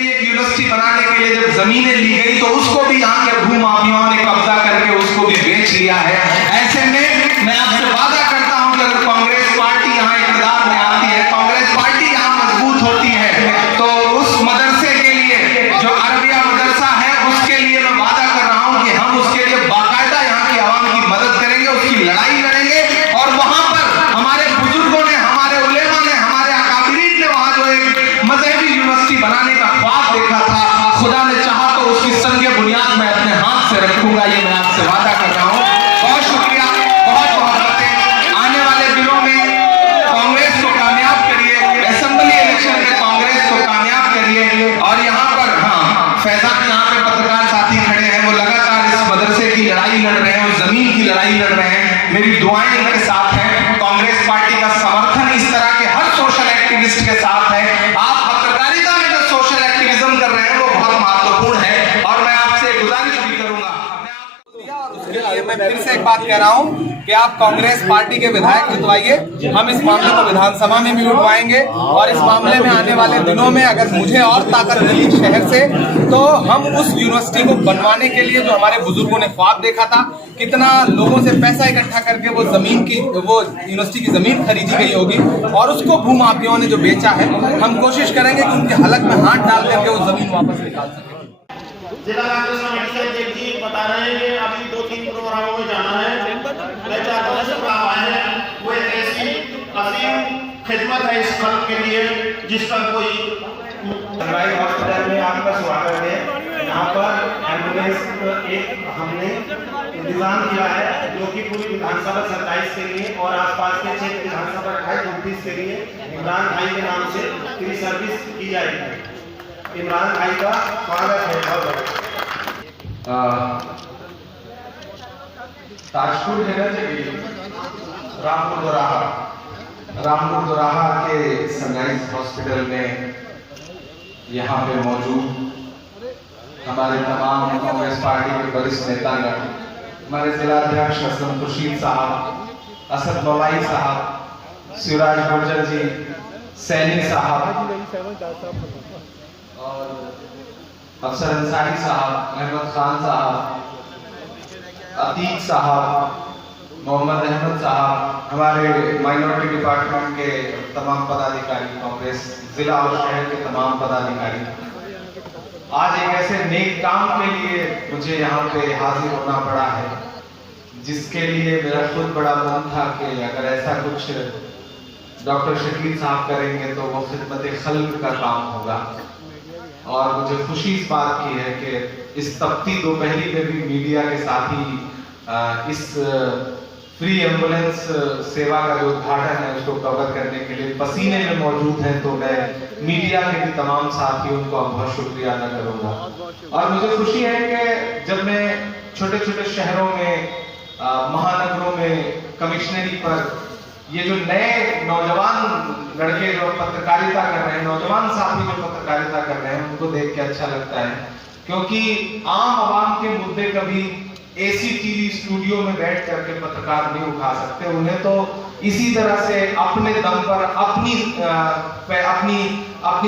भी एक यूनिवर्सिटी बनाने के लिए जब जमीनें ली गई तो उसको भी यहाँ के भूमाफियाओं ने कब्जा करके उसको भी बेच लिया है। ऐसे में मैं आपसे वादा करता हूं कि अगर कांग्रेस पार्टी यहाँ इक़्तिदार में आती है, कांग्रेस पार्टी यहाँ मजबूत होती है, तो उस मदरसे के लिए जो अरबिया मदरसा है उसके लिए मैं वादा कर रहा हूं कि हम उसके लिए बाकायदा यहाँ की आवाम की मदद करेंगे, उसकी लड़ाई लड़ेंगे। और वहां पर हमारे बुजुर्गों ने, हमारे उलेमा ने, हमारे अकाबिरीन ने वहां जो एक मजहबी यूनिवर्सिटी बनाने का ख्वाब देखा था, खुदा ने चाहा तो उसकी संग बुनियाद मैं अपने हाथ से रखूंगा, ये मैं आपसे वादा कर रहा हूं। बहुत शुक्रिया, बहुत बहुत बातें। आने वाले दिनों में कांग्रेस को कामयाब करिए, असेंबली इलेक्शन में कांग्रेस को कामयाब करिए। और यहाँ पर फैजान यहाँ पे पत्रकार साथी खड़े हैं, वो लगातार इस मदरसे की लड़ाई लड़ रहे हैं, उस जमीन की लड़ाई लड़ रहे हैं। मेरी दुआएं इनके साथ हैं, कांग्रेस पार्टी का समर्थन इस तरह के हर सोशल एक्टिविस्ट के साथ है। आप पत्रकारिता में जो सोशल एक्टिविज्म कर रहे हैं वो बहुत महत्वपूर्ण है, और मैं आपसे गुजारिश भी करूंगा। मैं फिर से एक बात कह रहा हूं कि आप कांग्रेस पार्टी के विधायक जितवाइए, हम इस मामले को विधानसभा में भी उठवाएंगे। और इस मामले में आने वाले दिनों में अगर मुझे और ताकत मिली शहर से, तो हम उस यूनिवर्सिटी को बनवाने के लिए जो हमारे बुजुर्गों ने ख्वाब देखा था, कितना लोगों से पैसा इकट्ठा करके वो यूनिवर्सिटी की जमीन खरीदी गई होगी और उसको भूमाफियाओं ने जो बेचा है, हम कोशिश करेंगे कि उनके हलक में हाथ डाल करके वो जमीन वापस निकाल सके। जिला कांग्रेस कमेटी से एक जी बता रहे हैं कि अभी 2-3 प्रोग्रामों में जाना है। मैं चाहता हूं सब आए हैं, वो एक ऐसी असीम खिदमत है इस फल के लिए जिसका कोई सरकारी हॉस्पिटल में आपका स्वागत है। यहाँ पर एम्बुलेंस एक हमने इंतजाम किया है जो कि पूरी विधानसभा 27 के लिए और आसपास के क्षेत्र विधानसभा 28-29 के लिए इमरान भाई के नाम से फ्री सर्विस की जाएगी। इमरान भाई का स्वागत है। ताजपुर है ना, रामपुर दोराहा के सनराइज हॉस्पिटल में यहाँ पे मौजूद हमारे तमाम कांग्रेस पार्टी के वरिष्ठ नेतागण, हमारे जिलाध्यक्ष असलम खुर्शीद साहब, असद मौलाई साहब, शिवराज गुर्जर जी, सैनी साहब और अफसर अंसारी साहब, अहमद खान साहब, अतीक साहब, मोहम्मद अहमद साहब, हमारे माइनॉरिटी डिपार्टमेंट के तमाम पदाधिकारी, कांग्रेस जिला और शहर के तमाम पदाधिकारी, आज एक ऐसे नेक काम के लिए मुझे यहाँ पे हाजिर होना पड़ा है जिसके लिए मेरा खुद बड़ा मन था कि अगर ऐसा कुछ डॉक्टर शकील साहब करेंगे तो वो खिदमत खल्क का काम होगा। और मुझे खुशी इस बात की है कि इस तपती दोपहरी में भी मीडिया के साथ ही इस फ्री एम्बुलेंस सेवा का जो उद्घाटन है उसको कवर करने के लिए पसीने में मौजूद हैं, तो मैं मीडिया के भी तमाम साथियों का बहुत शुक्रिया अदा करूंगा। और मुझे खुशी है कि जब मैं छोटे छोटे शहरों में, महानगरों में कमिश्नरी पर ये जो नए नौजवान लड़के जो पत्रकारिता कर रहे हैं, नौजवान साथी जो पत्रकारिता कर रहे हैं, उनको देख के अच्छा लगता है, क्योंकि आम आवाम के मुद्दे कभी एसी टीवी स्टूडियो में बैठ करके पत्रकार नहीं उठा सकते। उन्हें तो इसी तरह से अपने दम पर अपनी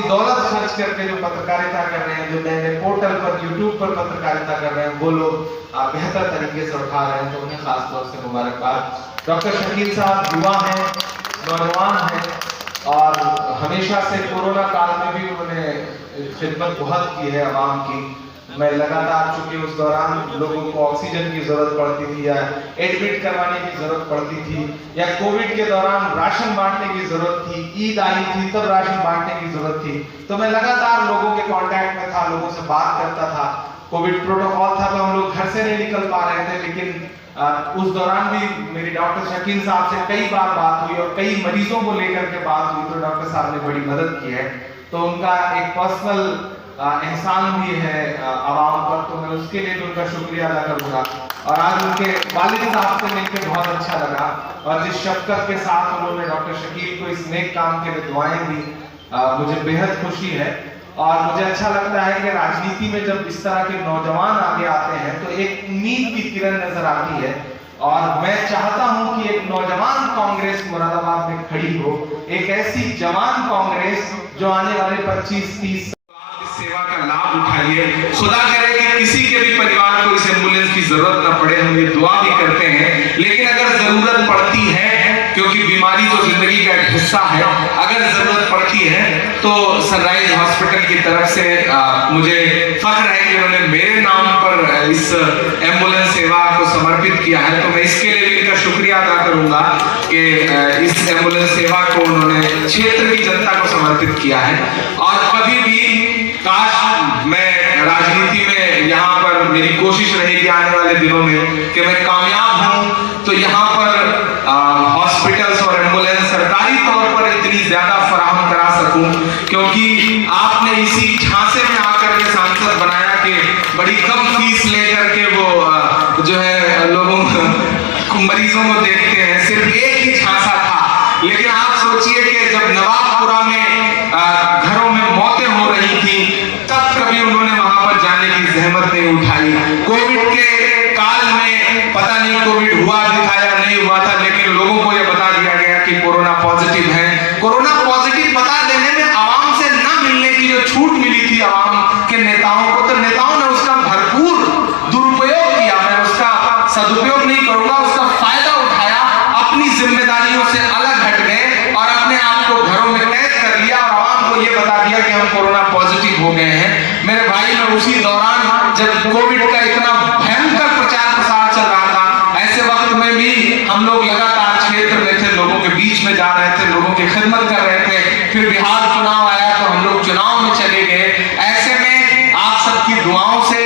दौलत खर्च करके जो पत्रकारिता कर रहे हैं, जो नए नए पोर्टल पर, यूट्यूब पर पत्रकारिता कर रहे हैं, वो लोग बेहतर तरीके से उठा रहे हैं, तो उन्हें खासतौर से मुबारकबाद। डॉक्टर शकील साहब युवा हैं, नौजवान हैं और हमेशा से कोरोना काल में भी उन्होंने खिदमत बहुत की है आवाम की। मैं लगातार, चूंकि उस दौरान लोगों को ऑक्सीजन की जरूरत पड़ती थी या एडमिट करवाने की जरूरत पड़ती थी, या कोविड के दौरान राशन बांटने की जरूरत थी, ईद आई थी तब राशन बांटने की जरूरत थी, तो मैं लगातार लोगों के कांटेक्ट में था, लोगों से बात करता था। कोविड प्रोटोकॉल था तो हम लोग घर से नहीं निकल पा रहे थे, लेकिन उस दौरान भी मेरी डॉक्टर शकील साहब से कई बार बात हुई और कई मरीजों को लेकर के बात हुई, तो डॉक्टर साहब ने बड़ी मदद की है। तो उनका एक पर्सनल एहसान भी है आवाम पर, तो मैं उसके लिए भी उनका शुक्रिया अदा करूंगा। और आज उनके वालिद साहब से मिलकर बहुत अच्छा लगा, और जिस शफकत के साथ उन्होंने डॉक्टर शकील को इस नेक काम के लिए दुआएं दी, मुझे बेहद खुशी है। और मुझे अच्छा लगता है कि राजनीति में जब इस तरह के नौजवान आगे आते हैं तो एक उम्मीद की किरण नजर आती है, और मैं चाहता हूं कि एक नौजवान कांग्रेस मुरादाबाद में खड़ी हो, एक ऐसी जवान कांग्रेस जो आने वाले 25-30 सेवा लाभ उठाइए। खुदा करे कि किसी के भी परिवार को इस एम्बुलेंस की जरूरत न पड़े, हम ये दुआ भी करते हैं। लेकिन अगर जरूरत पड़ती है, क्योंकि बीमारी तो जिंदगी का एक हिस्सा है, अगर जरूरत पड़ती है तो सनराइज हॉस्पिटल की तरफ से मुझे फख्र है कि उन्होंने मेरे नाम पर इस एम्बुलेंस सेवा को समर्पित किया है। तो मैं इसके लिए भी इनका शुक्रिया अदा करूंगा कि इस एम्बुलेंस सेवा को उन्होंने क्षेत्र की जनता को समर्पित किया है। और कभी भी काश मैं राजनीति में, यहाँ पर मेरी कोशिश रहेगी आने वाले दिनों में कि मैं कामयाब हूं तो यहाँ पर हॉस्पिटल्स और एम्बुलेंस सरकारी तौर पर इतनी ज्यादा फराहम करा सकूं, क्योंकि आपने इसी झांसे में आकर के सांसद बनाया कि बड़ी कम फीस लेकर के वो जो है लोगों मरीजों को देखते हैं। सिर्फ एक ही झांसा था, लेकिन आप सोचिए कि जब नवाबपुरा में घरों में मौतें हो रही थी तब कभी उन्होंने वहां पर जाने की जहमत नहीं उठाई। कोविड के काल में पता नहीं कोविड हुआ भी था या नहीं हुआ था, लेकिन लोगों को यह बता दिया गया कि कोरोना पॉजिटिव है। कोरोना पॉजिटिव बता देने में आवाम से न मिलने की जो छूट मिली थी आवाम के नेताओं को, तो नेताओं ने उसका भरपूर दुरुपयोग किया। मैं उसका सदुपयोग नहीं करूंगा, उसका फायदा उठाया, अपनी जिम्मेदारियों से अलग हट गए और अपने आप को घरों में कैद कर लिया और आवाम को यह बता दिया कि हम कोरोना पॉजिटिव हो गए हैं। मेरे भाई, मैं उसी दौरान जब कोविड का इतना भयंकर प्रचार प्रसार चल रहा था, ऐसे वक्त में भी हम लोग लगातार क्षेत्र में थे, लोगों के बीच में जा रहे थे, लोगों की खिदमत कर रहे थे। फिर बिहार चुनाव आया तो हम लोग चुनाव में चले गए। ऐसे में आप सबकी दुआओं से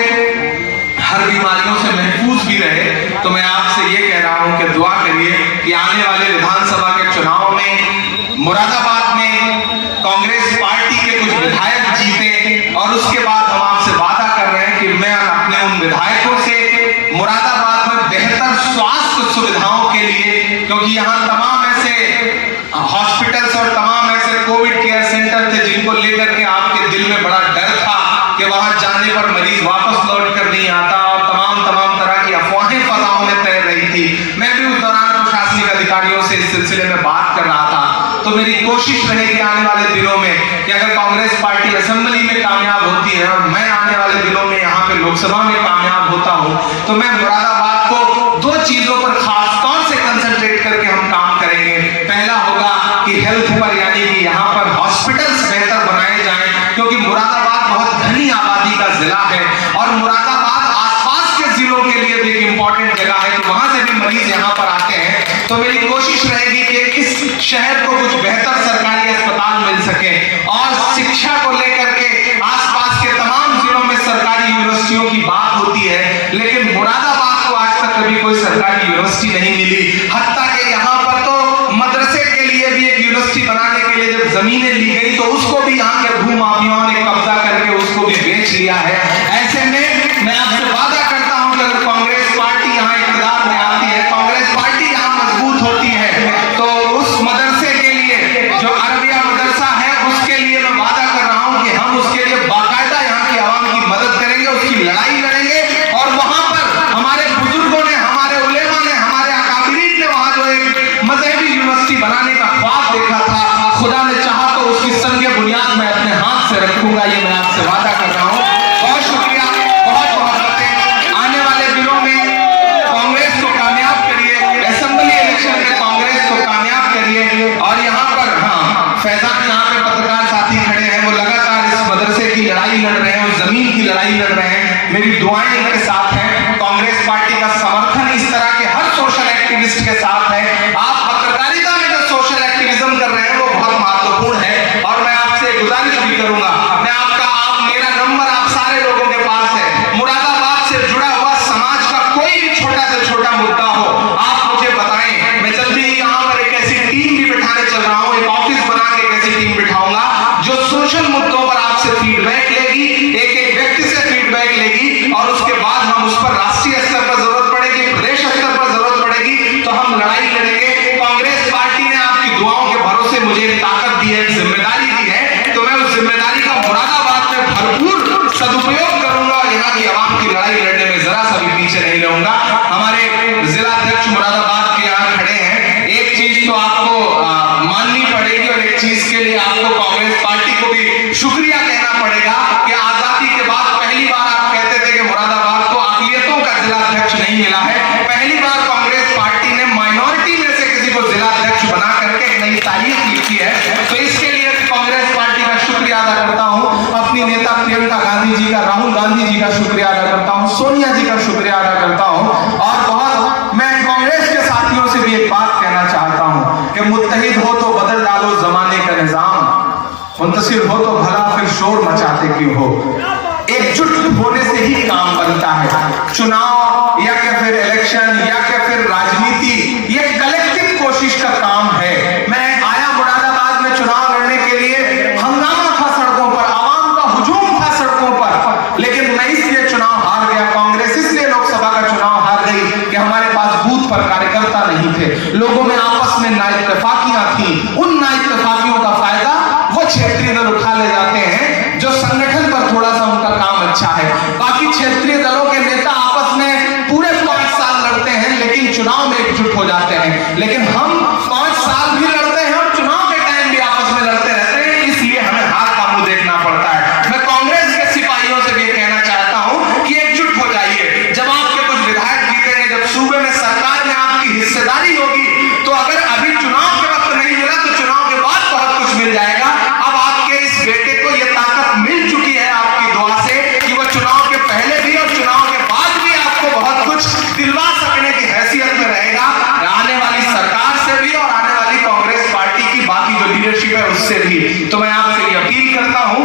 हर बीमारियों से महफूज भी रहे। तो मैं आपसे ये कह रहा हूं कि दुआ करिए कि आने वाले विधानसभा के चुनाव में मुरादाबाद में कांग्रेस पार्टी के कुछ विधायक जीते और उसके बाद हम आपसे वादा कर रहे हैं कि मैं अपने उन विधायकों से मुरादाबाद में बेहतर स्वास्थ्य सुविधाओं के लिए, क्योंकि यहाँ तमाम ऐसे हॉस्पिटल्स और तमाम ऐसे कोविड केयर सेंटर थे जिनको लेकर के आपके दिल में बड़ा डर था कि वहां जाने पर मरीज वापस लौट कर नहीं आता और तमाम तरह की अफवाहें फजाओं में तैर रही थी। मैं भी उस दौरान प्रशासनिक अधिकारियों से इस सिलसिले में बात कर रहा था। तो मेरी कोशिश रहेगी आने वाले दिनों में कि अगर कांग्रेस पार्टी असेंबली में कामयाब होती है और मैं आने वाले दिनों में यहाँ पे लोकसभा में कामयाब होता हूँ, तो मैं मुरादाबाद को दो चीजों पर खास तौर से कंसंट्रेट करके हम काम करेंगे। पहला होगा कि हेल्थ पर, यानी कि यहाँ पर हॉस्पिटल्स बेहतर बनाए जाएं, क्योंकि मुरादाबाद बहुत घनी आबादी का जिला है और मुरादाबाद आसपास के जिलों के लिए भी एक इंपॉर्टेंट जगह है कि वहां से भी मरीज यहाँ पर आते हैं। तो मेरी कोशिश रहेगी कि इस शहर को कुछ बेहतर सरकारी अस्पताल मिल सके और शिक्षा को लेकर के आसपास के तमाम जिलों में सरकारी यूनिवर्सिटियों की बात होती है, लेकिन मुरादाबाद को आज तक कभी कोई सरकारी यूनिवर्सिटी नहीं मिली। हत्ता कि यहाँ पर तो मदरसे के लिए भी एक यूनिवर्सिटी बनाने के लिए जब जमीनें ली गई तो उसको भी यहाँ के भूमाफियाओं ने कब्जा करके उसको भी बेच लिया है। ऐसे में मैं आपसे वादा करता हूं कि अगर कांग्रेस पार्टी यहाँ इक़्तिदार में आती है, कांग्रेस पार्टी यहाँ मजबूत होती है, तो उस मदरसे के लिए जो अरबिया मदरसा है उसके लिए मैं वादा कर रहा हूं कि हम उसके लिए बाकायदा यहाँ की आवाम की मदद करेंगे, उसकी लड़ाई लड़ेंगे। और वहां पर हमारे बुजुर्गों ने, हमारे उलेमा ने, हमारे अकाबिरीन ने वहां जो एक मजहबी यूनिवर्सिटी बनाने का ख्वाब देखा था, खुदा ने चाहा तो उसकी संग बुनियाद मैं अपने हाथ से रखूंगा। ये मैं आपसे वादा कर रहा हूँ। बहुत शुक्रिया, बहुत बातें। आने वाले दिनों में कांग्रेस को कामयाब करिए, असेंबली इलेक्शन में कांग्रेस को कामयाब करिए। और यहाँ पर फैजान, यहाँ पे पत्रकार साथी खड़े हैं, वो लगातार इस मदरसे की लड़ाई लड़ रहे हैं, उस जमीन की लड़ाई लड़ रहे हैं। मेरी दुआएं इनके साथ हैं। कांग्रेस पार्टी का समर्थन इस तरह के हर सोशल एक्टिविस्ट के साथ है। आप पत्रकारिता में जो सोशल एक्टिविज्म कर रहे हैं वो बहुत महत्वपूर्ण है और मैं आपसे गुजारिश भी करूंगा, मैं मेरा नंबर आप सारे लोगों के पास है। मुरादाबाद से जुड़ा हुआ समाज का कोई भी छोटा से छोटा मुद्दा हो, आप मुझे बताएं। मैं जल्दी यहाँ पर एक ऐसी टीम भी बिठाने चल रहा हूँ, एक ऑफिस बना के एक ऐसी टीम बिठाऊंगा जो सोशल मुद्दों पर आपसे फीडबैक लेगी, एक एक व्यक्ति से फीडबैक लेगी और उसके बाद हम उस प्रियंका गांधी जी का, राहुल गांधी जी का शुक्रिया अदा करता हूं, सोनिया जी का शुक्रिया अदा करता हूं। और बहुत मैं कांग्रेस के साथियों से भी एक बात कहना चाहता हूं कि मुत्तहिद हो तो बदल डालो जमाने का निजाम, मुंतसिर हो तो भला फिर शोर मचाते क्यों हो। एकजुट होने से ही काम बनता है। चुनाव या फिर इलेक्शन या फिर राजनीति, ये कलेक्टिव कोशिश का काम है। मैं आया मुरादाबाद में चुनाव लड़ने के लिए, हंगामा था सड़कों पर, आवाम का हुजूम था सड़कों पर, लेकिन मैं इसलिए चुनाव हार गया, कांग्रेस इसलिए लोकसभा का चुनाव हार गई कि हमारे पास बूथ पर कार्यकर्ता नहीं थे। लोगों में आपस में नाइतफाकियां थी। उन नाइतफाकियों का फायदा वो क्षेत्रीय दल उठा ले जाते हैं जो संगठन पर थोड़ा सा उनका काम अच्छा है। बाकी क्षेत्रीय दलों के नेता आपस में पूरे 5 साल लड़ते हैं लेकिन चुनाव में एकजुट हो जाते हैं। लेकिन हम 5 साल भी लड़ते हैं और चुनाव के टाइम भी आपस में लड़ते रहते हैं, इसलिए हमें हार का मुंह देखना पड़ता है। मैं कांग्रेस के सिपाहियों से भी कहना चाहता हूं कि एकजुट हो जाइए। जब आपके कुछ विधायक जीतेंगे, जब सूबे में सरकार में आपकी हिस्सेदारी होगी, तो अगर अभी चुनाव के वक्त नहीं मिला तो चुनाव के बाद बहुत कुछ मिल जाएगा। अब आपके इस बेटे को यह ताकत मिल चुकी है आपकी दुआ से कि वह चुनाव के पहले भी और चुनाव के बाद भी आपको बहुत कुछ दिलवा सकने की हैसियत में रहेगा, आने वाली सरकार से भी और आने वाली कांग्रेस पार्टी की बाकी जो लीडरशिप है उससे भी। तो मैं आपसे ये अपील करता हूं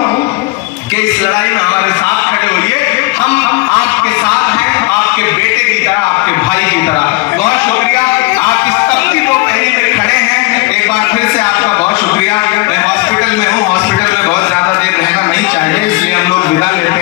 कि इस लड़ाई में हमारे साथ खड़े होइए। हम आपके साथ हैं, आपके बेटे की तरह, आपके भाई की तरह। बहुत शुक्रिया, आप इस तपती दोपहरी में खड़े हैं, एक बार फिर से आपका बहुत शुक्रिया। मैं हॉस्पिटल में हूँ, हॉस्पिटल में बहुत ज्यादा देर रहना नहीं चाहिए, इसलिए हम लोग विदा लेते हैं।